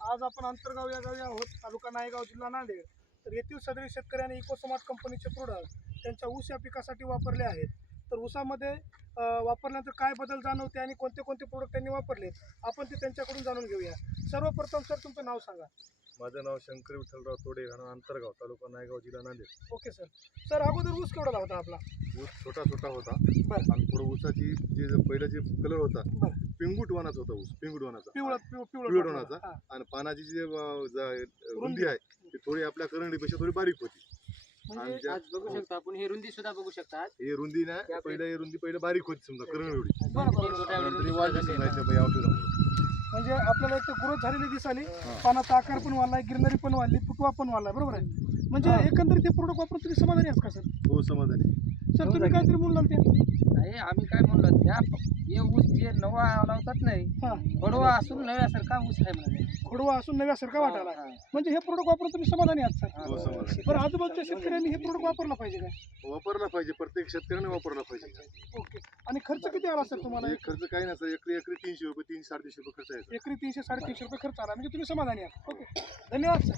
आज आपण अंतरगाव या गावी आहोत, तालुका नायगाव, जिल्हा नांदेड. तर येथील सदरी शेतकऱ्यांनी इकोस्मार्ट कंपनीचे प्रोडक्ट त्यांच्या ऊस या पिकासाठी वापरले आहेत. तर ऊसामध्ये वापरल्यानंतर काय बदल जाणवते आणि कोणते कोणते प्रोडक्ट त्यांनी वापरले आपण ते त्यांच्याकडून जाणून घेऊया. सर्वप्रथम सर तुमचं नाव सांगा. माझं नाव शंकर विठ्ठलराव तोडे, राहणार अंतरगाव, तालुका नायगाव, जिल्हा नांदेड. Okay sir. सर अगोदर ऊस केवढा होता आपला? ऊस छोटा छोटा होता बरं. आणि थोडं ऊसाची पहिलं जे कलर होता बरं. पिंगुट वाणाचा होता ऊस, पिंगुट वाणाचा, पिवळट वाणाचा. आणि पानाची जी रुंदी आहे ती थोडी आपल्या करंडीपेक्षा थोडी बारीक होती. म्हणजे आज बघू शकता आपण ही रुंदी सुद्धा बघू शकता. ही रुंदी ना पहिलं बारीक होती समजा करण एवढी. बरोबर. नंतर ही वाढली समजायचं बाई औषधामुळे. म्हणजे आपल्याला एक ग्रोथ झालेली दिसाली, पानाचा आकार पण वाढलाय, ग्रीनरी पण वाढली, फुटवा पण वाढलाय. बरोबर आहे. म्हणजे एकंदरीत हे प्रोडक्ट वापरून तुम्ही समाधानी आहात का सर? हो समाधानी. सर तुम्ही काहीतरी म्हणलाल ते? नाही आम्ही काय म्हणलो हे ऊस जे नवा लावतात नाही खोडवा असून नव्यासारखा ऊस आहे म्हणजे खोडवा असून नव्यासारखा वाटायला. म्हणजे हे प्रोडक्ट वापरून तुम्ही समाधानी आहात सर? हो समाधानी. बरं, आजूबाजूच्या शेतकऱ्यांनी हे प्रोडक्ट वापरला पाहिजे काय? वापरला पाहिजे, प्रत्येक शेतकऱ्याने वापरला पाहिजे. ओके. आणि खर्च किती आला सर तुम्हाला? खर्च काही नसतं, एकरी 300 रुपये, 300-350 रुपये खर्च आहे. एकरी 300-350 रुपये खर्च आला, म्हणजे तुम्ही समाधानी आहात. ओके, धन्यवाद सर.